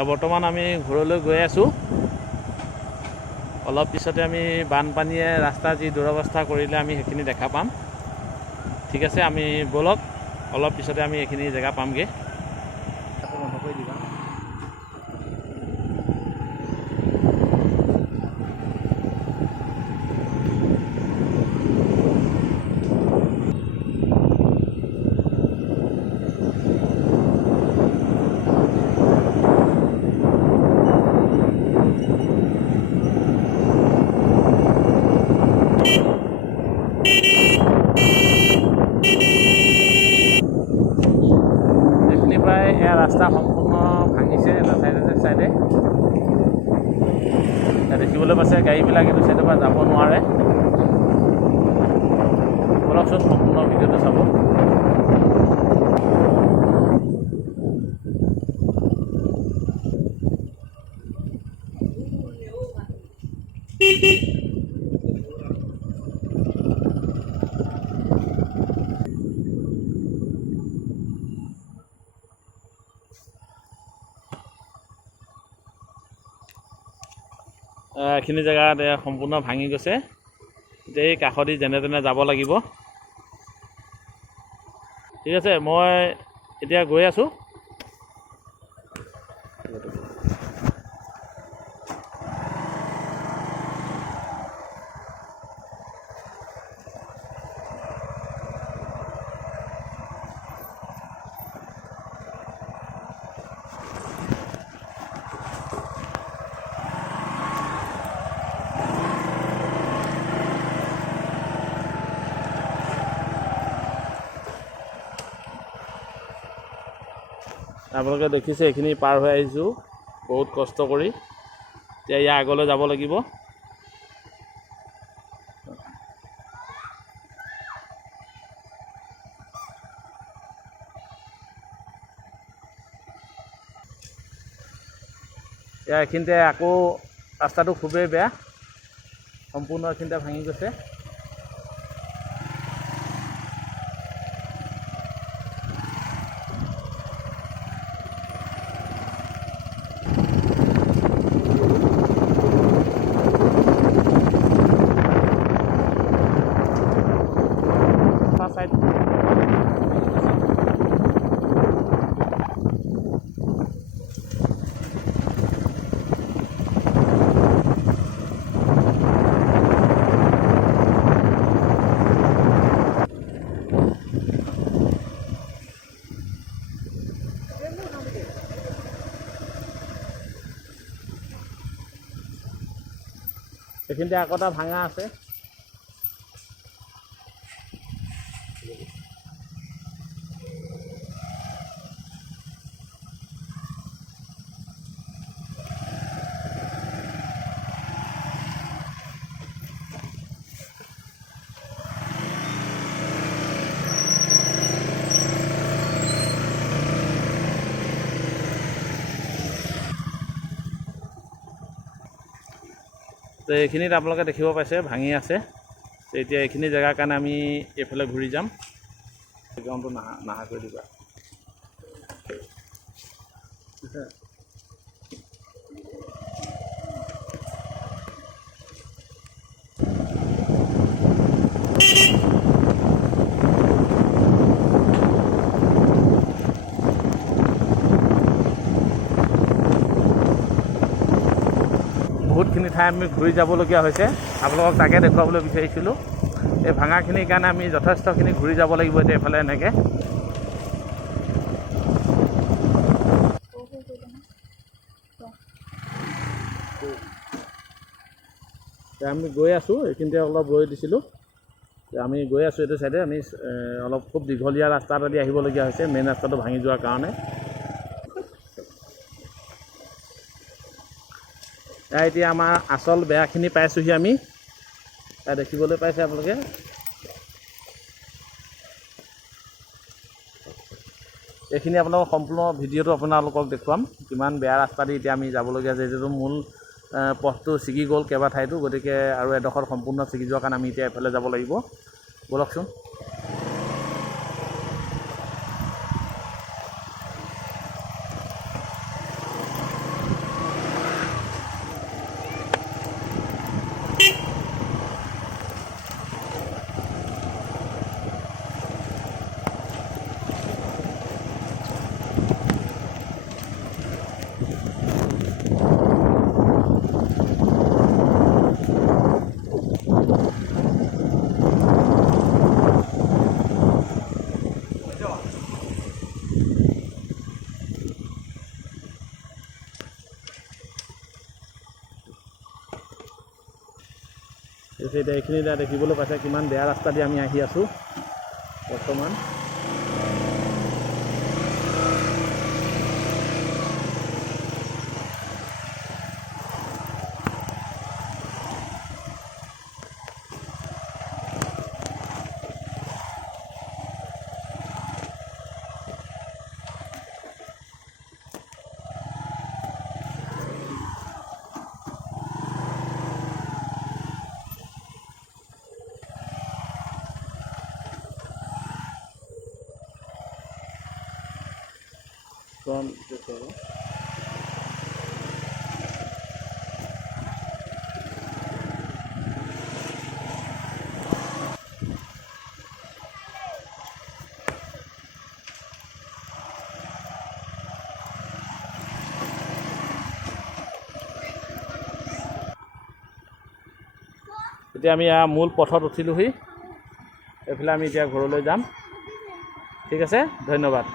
বৰ্তমান আমি ঘৰলৈ গৈ আছোঁ। অলপ পিছতে আমি বানপানীয়ে ৰাস্তা যি দুৰৱস্থা কৰিলে আমি সেইখিনি দেখা পাম। ঠিক আছে, আমি ব'লক, অলপ পিছতে আমি এইখিনি জেগা পামগৈ। বন্ধ কৰি দিবা। ৰাস্তা সম্পূৰ্ণ ভাঙিছে এটা চাইডে দেখিবলৈ পাইছে। গাড়ীবিলাক এইটো চাইডৰ পৰা যাব নোৱাৰে। বলকচোন সম্পূৰ্ণ ভিডিঅ'টো চাব। এইখিনি জেগাত সম্পূৰ্ণ ভাঙি গৈছে। এতিয়া এই কাষদি যেনে তেনে যাব লাগিব। ঠিক আছে, মই এতিয়া গৈ আছোঁ। আপোনালোকে দেখিছে এইখিনি পাৰ হৈ আহিছোঁ বহুত কষ্ট কৰি। এতিয়া ইয়াৰ আগলৈ যাব লাগিব। এতিয়া এইখিনিতে আকৌ ৰাস্তাটো খুবেই বেয়া, সম্পূৰ্ণ এইখিনিতে ভাঙি গৈছে। এইখিনিতে আকৌ এটা ভাঙা আছে। তো এইখিনিত আপোনালোকে দেখিব পাইছে ভাঙি আছে। তো এতিয়া এইখিনি জেগাৰ কাৰণে আমি এইফালে ঘূৰি যাম। গ্ৰাউণ্ডটো নাহা কৰি দিবা। বহুতখিনি ঠাই আমি ঘূৰি যাবলগীয়া হৈছে। আপোনালোকক তাকে দেখুৱাবলৈ বিচাৰিছিলোঁ। এই ভাঙাখিনিৰ কাৰণে আমি যথেষ্টখিনি ঘূৰি যাব লাগিব এতিয়া এইফালে এনেকৈ। আমি গৈ আছোঁ, এইখিনিতে অলপ ৰৈ দিছিলোঁ। আমি গৈ আছোঁ এইটো চাইডে। আমি অলপ খুব দীঘলীয়া ৰাস্তা এটা দি আহিবলগীয়া হৈছে, মেইন ৰাস্তাটো ভাঙি যোৱাৰ কাৰণে। এতিয়া আমাৰ আচল বেয়াখিনি পাইছোঁহি আমি। দেখিবলৈ পাইছে আপোনালোকে। এইখিনি আপোনালোকক সম্পূৰ্ণ ভিডিঅ'টো আপোনালোকক দেখুৱাম, কিমান বেয়া ৰাস্তা দি এতিয়া আমি যাবলগীয়া হৈছে। যিহেতু মূল পথটো ছিগি গ'ল কেইবা ঠাইতো, গতিকে আৰু এডোখৰ সম্পূৰ্ণ ছিগি যোৱাৰ কাৰণে আমি এতিয়া এফালে যাব লাগিব। ব'লকচোন। এতিয়া এইখিনি দেখিবলৈ পাইছে কিমান বেয়া ৰাস্তা দি আমি আহি আছোঁ বৰ্তমান। এতিয়া আমি মূল পথত উঠিলোহি, এইফালে আমি এতিয়া ঘৰলৈ যাম। ঠিক আছে, ধন্যবাদ।